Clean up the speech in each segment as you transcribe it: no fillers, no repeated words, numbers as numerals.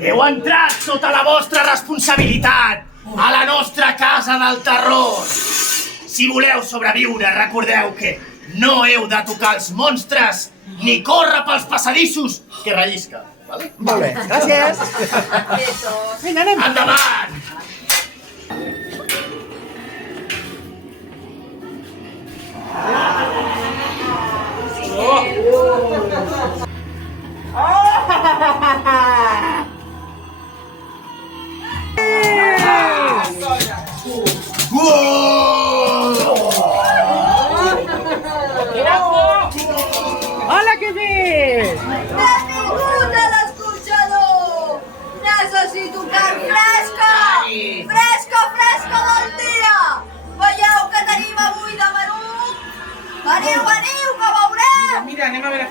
Heu entrat sota la vostra responsabilitat a la nostra casa del terror. Si voleu sobreviure, recordeu que no heu de tocar els monstres ni córrer pels passadissos que rellisca. Vale? Molt bé, gràcies. Vinga, anem. Endavant! Hola, què fes? Benvingut a l'escorxador! Necessito carn fresca! Fresca, fresca del dia! Veieu que tenim avui de menú? Veniu, veniu, que veurem! Mira, anem a veure.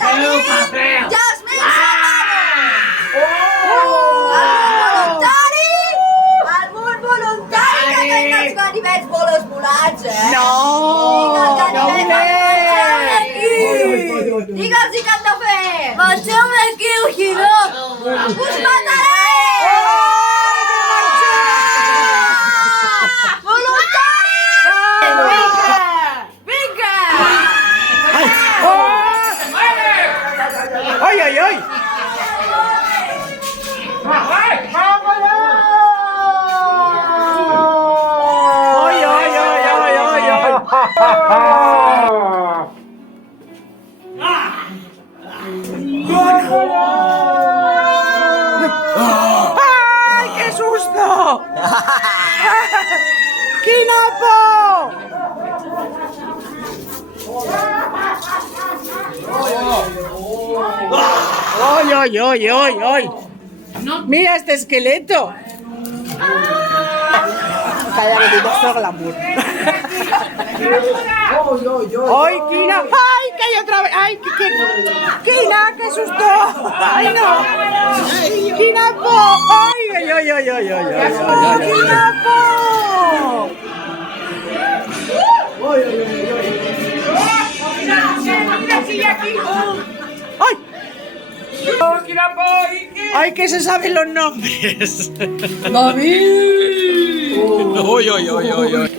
Tenim Jasmine Serrano! El món voluntari que tenen els ganivets molt esmolats, eh? No Digue'ls què han de fer! Marxeu d'aquí, o si no, us mataré! Voluntari! Vinga! Ai, ai, ai. Ai, ai, ai, ai, ai, ai. ¡Ay, qué susto! ¡Quina por! ¡Ay, ay, ay, ay, ay! ¡Mira este esqueleto! Calla, que te toca glamour. ¡Ay, Kina! ¡Ay, que hay otra vez! ¡Ay, Kina, qué susto! ¡Ay, no! ¡Kina, po! ¡Ay, ay, ay, ay, ay, ay! ¡Kina, po! ¡Ay! ¡Ay, que se saben los nombres! ¡David! ¡Ay, ay, ay, ay, ay!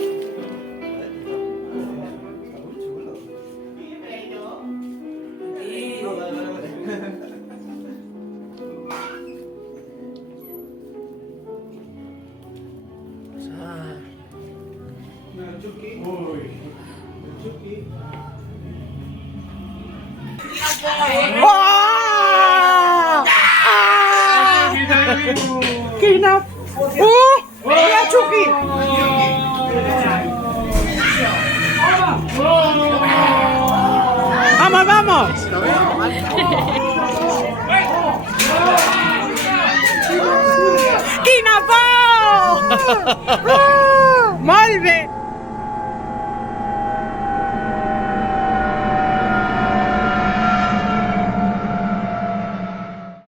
Kina! ¡Mira, Chucky! ¡Vamos, vamos! Kina, po! Molt bé!